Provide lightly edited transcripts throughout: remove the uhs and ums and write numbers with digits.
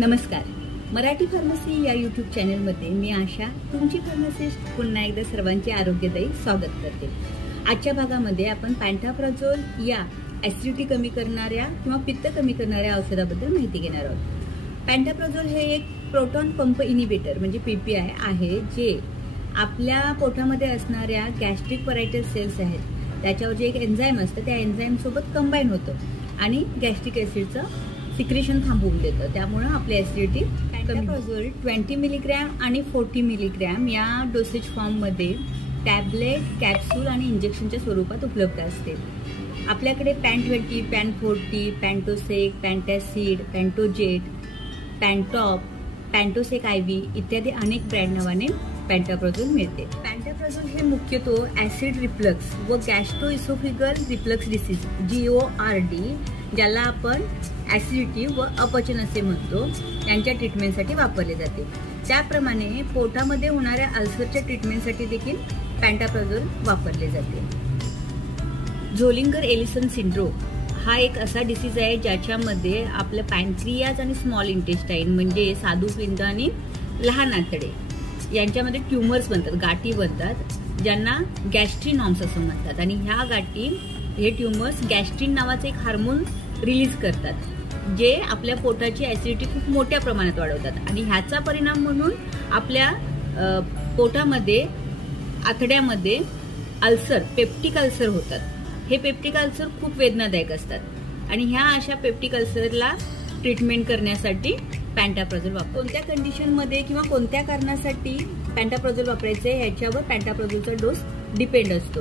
नमस्कार. मराठी फार्मसी या यूट्यूब चॅनलमध्ये मी आशा तुमची फार्मासिस्ट पुन्हा एकदा सर्वांचे आरोग्यदायी स्वागत करते. आजच्या भागामध्ये आपण पॅन्टाप्राझोल या ऍसिडिटी कमी करणाऱ्या किंवा पित्त कमी करणाऱ्या औषधाबद्दल माहिती घेणार आहोत. पॅन्टाप्राझोल हे एक प्रोटॉन पंप इनिबिटर म्हणजे पीपीआय आहे, जे आपल्या पोटामध्ये असणाऱ्या गॅस्ट्रिक परायटस सेल्स आहेत त्याच्यावर जे एक एन्झाईम असतं त्या एन्झाईम सोबत कंबाईन होतं आणि गॅस्ट्रिक ऍसिडचं सिक्रेशन थांबवून देतं. त्यामुळे आपली ऍसिडिटी पॅन्टाप्राझोल 20 मिलीग्रॅम आणि 40 मिलीग्रॅम या डोसेज फॉर्ममध्ये टॅबलेट, कॅप्सूल आणि इंजेक्शनच्या स्वरूपात उपलब्ध असते. आपल्याकडे पॅन 20, पॅन 40, पॅन्टोसेक, पॅन्टॅसिड, पॅन्टोजेट, पॅन्टॉप, पॅन्टोसेक IV इत्यादी अनेक ब्रँड नावाने पॅन्टाप्राझोल मिळते. पॅन्टाप्राझोल हे मुख्यतः ऍसिड रिफ्लक्स व गॅस्ट्रोइसोफेगल रिफ्लक्स डिसीज GORD, ज्याला आपण ऍसिडिटी व अपचन असे म्हणतो, यांच्या ट्रीटमेंटसाठी वापरले जाते. त्याप्रमाणे पोटामध्ये होणाऱ्या अल्सरच्या ट्रीटमेंटसाठी देखील पॅन्टाप्राझोल वापरले जाते. झोलिंगर-एलिसन सिंड्रोम हा एक असा डिसीज आहे ज्याच्यामध्ये आपलं पॅन्क्रियाज आणि स्मॉल इंटेस्टाईन म्हणजे स्वादुपिंड आणि लहान आतडे यांच्यामध्ये ट्युमर्स बनतात, गाठी बनतात, ज्यांना गॅस्ट्रिनॉम्स असं म्हणतात. आणि ह्या गाठी, हे ट्युमर्स गॅस्ट्रिन नावाचं एक हार्मोन रिलीज करतात, जे आपल्या पोटाची ऍसिडिटी खूप मोठ्या प्रमाणात वाढवतात. आणि ह्याचा परिणाम म्हणून आपल्या पोटामध्ये, आतड्यामध्ये अल्सर, पेप्टिक अल्सर होतात. हे पेप्टिक अल्सर खूप वेदनादायक असतात आणि ह्या अशा पेप्टिक अल्सरला ट्रीटमेंट करण्यासाठी पॅन्टाप्राझोल वापर. कोणत्या कंडिशनमध्ये किंवा कोणत्या कारणासाठी पॅन्टाप्राझोल वापरायचे ह्याच्यावर पॅन्टाप्राझोलचा डोस डिपेंड असतो.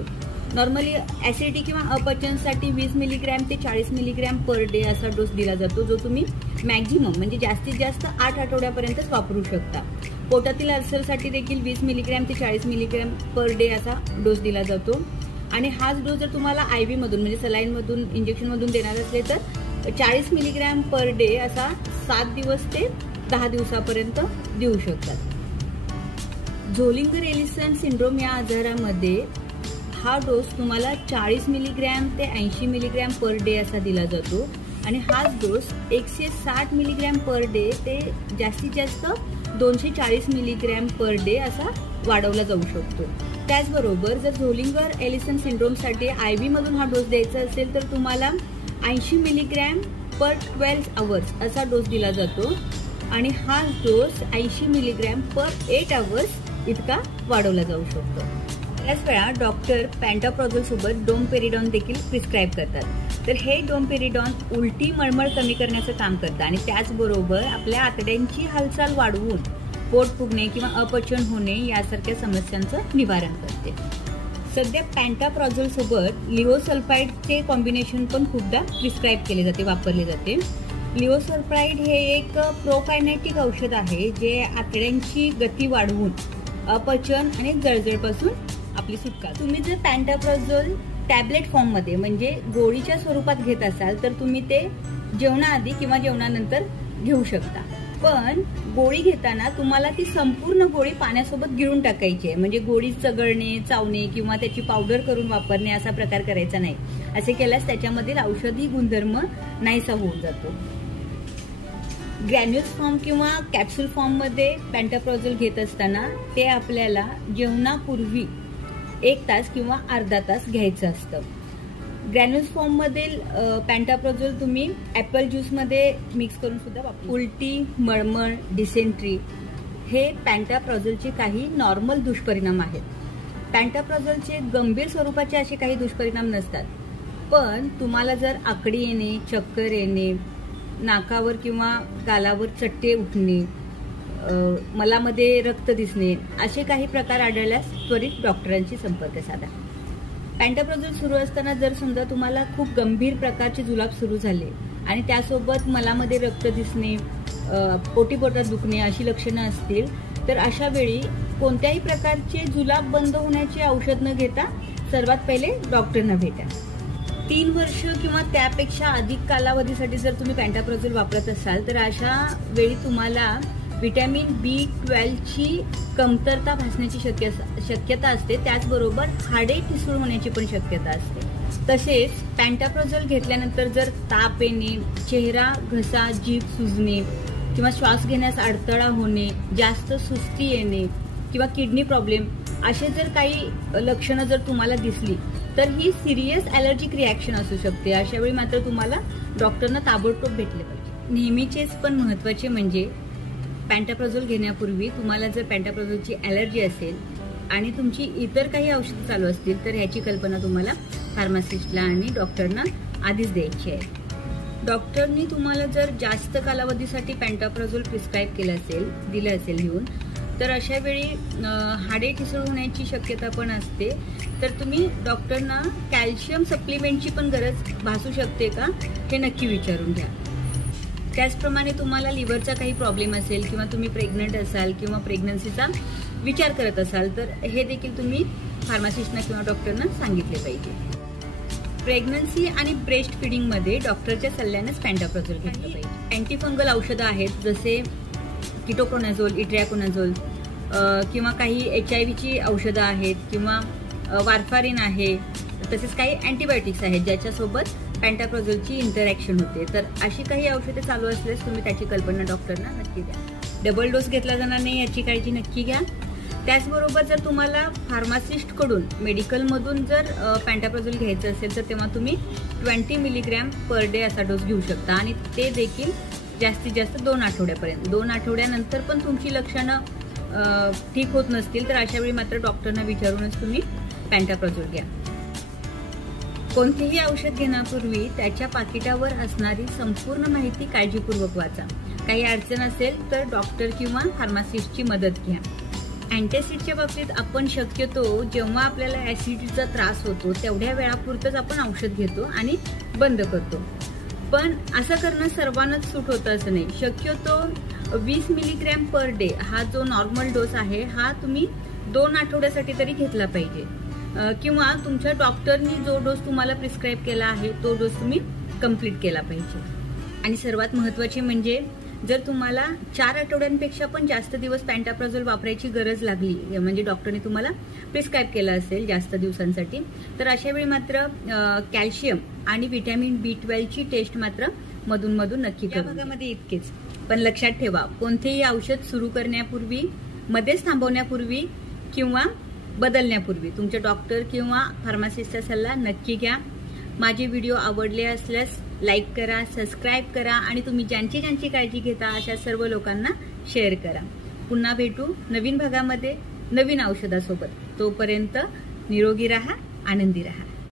नॉर्मली ऍसिडिटी किंवा अपचनसाठी 20 मिलीग्रॅम ते 40 मिलीग्रॅम पर डे असा डोस दिला जातो, जो तुम्ही मॅक्झिमम म्हणजे जास्तीत जास्त 8 आठवड्यापर्यंतच वापरू शकता. पोटातील अल्सरसाठी देखील 20 मिलीग्रॅम ते 40 मिलीग्रॅम पर डे असा डोस दिला जातो. आणि हाच डोस जर तुम्हाला IV मधून म्हणजे सलाईनमधून, इंजेक्शनमधून देणार असले तर 40 मिलीग्रॅम पर डे असा 7 दिवस ते 10 दिवसापर्यंत देऊ शकतात. झोलिंगर-एलिसन सिंड्रोम या आजारामध्ये हा डोस तुम्हाला 40 मिलीग्रॅम ते 80 मिलीग्रॅम पर डे असा दिला जातो. आणि हाच डोस 160 मिलीग्रॅम पर डे ते जास्तीत जास्त 240 मिलीग्रॅम पर डे असा वाढवला जाऊ शकतो. त्याचबरोबर जर झोलिंगर-एलिसन सिंड्रोमसाठी IV मधून हा डोस द्यायचा असेल तर तुम्हाला 80 मिलीग्रॅम पर 12 आवर्स असा डोस दिला जातो. आणि हा डोस 80 मिलीग्रॅम पर 8 आवर्स इतका वाढवला जाऊ शकतो. त्याच वेळा डॉक्टर पॅन्टाप्राझोल सोबत डोमपेरिडॉन देखील प्रिस्क्राईब करतात. तर हे डोमपेरिडॉन उलटी, मळमळ कमी करण्याचं काम करतं आणि त्याचबरोबर आपल्या आतड्यांची हालचाल वाढवून पोट फुगणे किंवा अपचन होणे यासारख्या समस्यांचं निवारण करते. सध्या पॅन्टाप्राझोल सोबत लिओसल्फाइडचे कॉम्बिनेशन पण खूपदा प्रिस्क्राईब केले जाते, वापरले जाते. लिओसल्फाइड हे एक प्रोकायनेटिक औषध आहे, जे आतड्यांची गती वाढवून अपचन आणि जळजळपासून आपली सुटका. तुम्ही जर पॅन्टाप्राझोल टॅबलेट फॉर्ममध्ये म्हणजे गोळीच्या स्वरूपात घेत असाल तर तुम्ही ते जेवणाआधी किंवा जेवणानंतर घेऊ शकता. पण गोळी घेताना तुम्हाला ती संपूर्ण गोळी पाण्यासोबत गिळून टाकायची आहे. म्हणजे गोळी चगळणे, चावणे किंवा त्याची पावडर करून वापरणे असा प्रकार करायचा नाही. असे केल्यास त्याच्यामधील औषधी गुणधर्म नाहीसा होऊन जातो. ग्रॅन्युल्स फॉर्म किंवा कॅप्सूल फॉर्ममध्ये पॅन्टाप्राझोल घेत असताना ते आपल्याला जेवणापूर्वी 1 तास किंवा अर्धा तास घ्यायचं असतं. ग्रॅन्युल्स फॉर्म मधील पॅन्टाप्राझोल तुम्ही ऍपल ज्यूस मध्ये मिक्स करून सुद्धा वापरू. उलटी, मळमळ, डिसेंट्री हे पॅन्टाप्राझोलचे काही नॉर्मल दुष्परिणाम आहेत. पॅन्टाप्राझोलचे गंभीर स्वरूपाचे असे काही दुष्परिणाम नसतात. पण तुम्हाला जर आकडी येणे, चक्कर येणे, नाकावर किंवा गालावर चट्टे उठणे, मलामध्ये रक्त दिसणे असे काही प्रकार आढळल्यास त्वरित डॉक्टरांशी संपर्क साधा. पॅन्टाप्राझोल सुरू असताना जर समजा तुम्हाला खूप गंभीर प्रकारचे जुलाब सुरू झाले आणि त्यासोबत मलामध्ये रक्त दिसणे, पोटात दुखणे अशी लक्षणं असतील तर अशा वेळी कोणत्याही प्रकारचे जुलाब बंद होण्याचे औषध न घेता सर्वात पहिले डॉक्टरना भेटा. 3 वर्ष किंवा त्यापेक्षा अधिक कालावधीसाठी जर तुम्ही पॅन्टाप्राझोल वापरत असाल तर अशा वेळी तुम्हाला व्हिटॅमिन B12 ची कमतरता भासण्याची शक्यता असते. त्याचबरोबर हाडे ठिसूळ होण्याची पण शक्यता असते. तसेच पॅन्टाप्राझोल घेतल्यानंतर जर ताप येणे, चेहरा, घसा, जीभ सुजणे, किंवा श्वास घेण्यास अडथळा होणे, जास्त सुस्ती येणे किंवा किडनी प्रॉब्लेम असे जर काही लक्षणं जर तुम्हाला दिसली तर ही सिरियस ॲलर्जिक रिॲक्शन असू शकते. अशा वेळी मात्र तुम्हाला डॉक्टरना ताबडतोब भेटले पाहिजे. नेहमीचेच पण महत्त्वाचे म्हणजे पॅन्टाप्राझोल घेण्यापूर्वी तुम्हाला जर पॅन्टाप्राझोलची ॲलर्जी असेल आणि तुमची इतर काही औषधं चालू असतील तर ह्याची कल्पना तुम्हाला फार्मासिस्टला आणि डॉक्टरना आधीच द्यायची आहे. डॉक्टरनी तुम्हाला जर जास्त कालावधीसाठी पॅन्टाप्राझोल प्रिस्क्राईब दिलं असेल लिहून, तर अशा वेळी हाडे ठिसूळ होण्याची शक्यता पण असते. तर तुम्ही डॉक्टरना कॅल्शियम सप्लिमेंटची पण गरज भासू शकते का हे नक्की विचारून घ्या. त्याचप्रमाणे तुम्हाला लिव्हरचा काही प्रॉब्लेम असेल किंवा तुम्ही प्रेग्नंट असाल किंवा प्रेग्नन्सीचा विचार करत असाल तर हे देखील तुम्ही फार्मासिस्टना किंवा डॉक्टरना सांगितले पाहिजे. प्रेग्नन्सी आणि ब्रेस्ट फिडिंगमध्ये डॉक्टरच्या सल्ल्यानेच पॅन्टाप्राझोल घेतलं पाहिजे. अँटीफंगल औषधं आहेत जसे किटोकोनाझोल, इट्रॅकोनाझोल किंवा काही HIVची औषधं आहेत किंवा वारफारिन आहे, तसेच काही अँटीबायोटिक्स आहेत ज्याच्यासोबत पॅन्टाप्राझोलची इंटरॅक्शन होते. तर अशी काही औषधे चालू असल्यास तुम्ही त्याची कल्पना डॉक्टरना नक्की द्या. डबल डोस घेतला जाणार नाही याची काळजी नक्की घ्या. त्याचबरोबर जर तुम्हाला फार्मासिस्टकडून मेडिकलमधून जर पॅन्टाप्राझोल घ्यायचं असेल तर तेव्हा तुम्ही 20 मिलीग्रॅम पर डे असा डोस घेऊ शकता आणि ते देखील जास्तीत जास्त 2 आठवड्यापर्यंत. 2 आठवड्यानंतर पण तुमची लक्षणं ठीक होत नसतील तर अशा वेळी मात्र डॉक्टरना विचारूनच तुम्ही पॅन्टाप्राझोल घ्या. कोणतेही औषध घेण्यापूर्वी त्याच्या पाकिटावर असणारी संपूर्ण माहिती काळजीपूर्वक वाचा. काही अडचण असेल तर डॉक्टर किंवा फार्मासिस्टची मदत घ्या. अँटॅसिडच्या बाबतीत आपण शक्यतो जेव्हा आपल्याला ॲसिडिटीचा त्रास होतो तेवढ्या वेळापुरतंच आपण औषध घेतो आणि बंद करतो. पण असं करणं सर्वांनाच सूट होतं असं नाही. शक्यतो 20 मिलीग्रॅम पर डे हा जो नॉर्मल डोस आहे हा तुम्ही 2 आठवड्यासाठी तरी घेतला पाहिजे किंवा तुमच्या डॉक्टरनी जो डोस तुम्हाला प्रिस्क्राईब केला आहे तो डोस तुम्ही कंप्लीट केला पाहिजे. आणि सर्वात महत्त्वाचे म्हणजे जर तुम्हाला 4 आठवड्यांपेक्षा पण जास्त दिवस पॅन्टाप्राझोल वापरायची गरज लागली म्हणजे डॉक्टरने तुम्हाला प्रिस्क्राईब केलं असेल जास्त दिवसांसाठी तर अशा वेळी मात्र कॅल्शियम आणि व्हिटॅमिन B12ची टेस्ट मात्र मधून मधून नक्की करा. या भागामध्ये इतकेच. पण लक्षात ठेवा कोणतेही औषध सुरू करण्यापूर्वी, मध्येच थांबवण्यापूर्वी किंवा बदलण्यापूर्वी तुमच्या डॉक्टर किंवा फार्मासिस्टचा सल्ला नक्की घ्या. माझे व्हिडिओ आवडले असल्यास लाईक करा, सबस्क्राईब करा आणि तुम्ही ज्यांची काळजी घेता अशा सर्व लोकांना शेअर करा. पुन्हा भेटू नवीन भागामध्ये नवीन औषधासोबत. तोपर्यंत निरोगी राहा, आनंदी राहा.